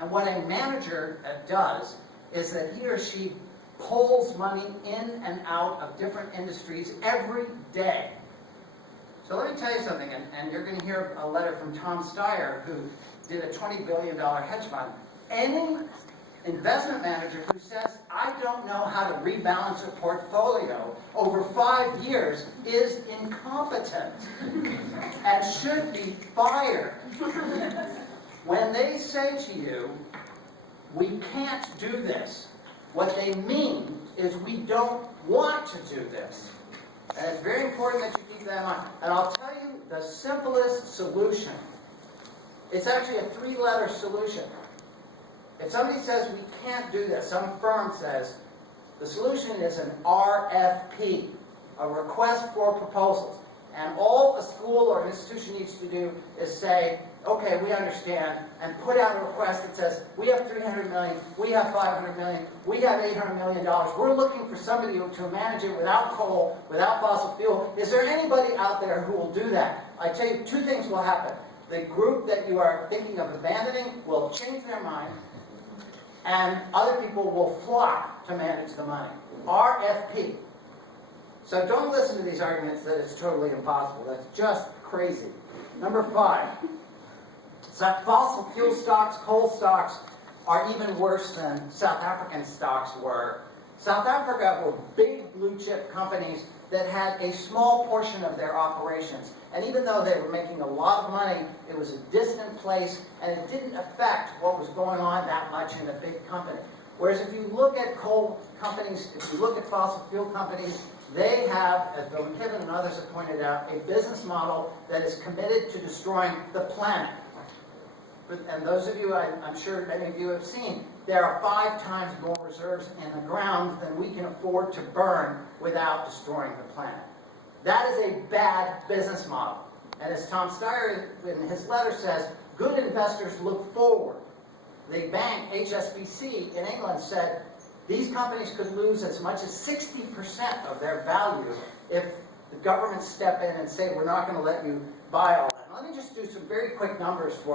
And what a manager does is that he or she pulls money in and out of different industries every day. So let me tell you something, and you're going to hear a letter from Tom Steyer, who did a $20 billion hedge fund. Any investment manager who says, I don't know how to rebalance a portfolio over 5 years is incompetent and should be fired. When they say to you, we can't do this, what they mean is we don't want to do this. And it's very important that you keep that in mind. And I'll tell you the simplest solution. It's actually a 3-letter solution. If somebody says we can't do this, some firm says, the solution is an RFP, a request for proposals. And all a school or an institution needs to do is say, okay, we understand, and put out a request that says, we have $300 million, we have $500 million, we have $800 million. We're looking for somebody to manage it without coal, without fossil fuel. Is there anybody out there who will do that? I tell you, 2 things will happen. The group that you are thinking of abandoning will change their mind, and other people will flock to manage the money. RFP. So don't listen to these arguments that it's totally impossible. That's just crazy. Number 5. So fossil fuel stocks, coal stocks, are even worse than South African stocks were. South Africa were big blue chip companies that had a small portion of their operations. And even though they were making a lot of money, it was a distant place, and it didn't affect what was going on that much in the big company. Whereas if you look at coal companies, if you look at fossil fuel companies, they have, as Bill McKibben and others have pointed out, a business model that is committed to destroying the planet. And those of you, I'm sure many of you have seen, there are 5 times more reserves in the ground than we can afford to burn without destroying the planet. That is a bad business model. And as Tom Steyer in his letter says, good investors look forward. The bank, HSBC in England, said these companies could lose as much as 60% of their value if the government step in and say, we're not going to let you buy all that. Let me just do some very quick numbers for you.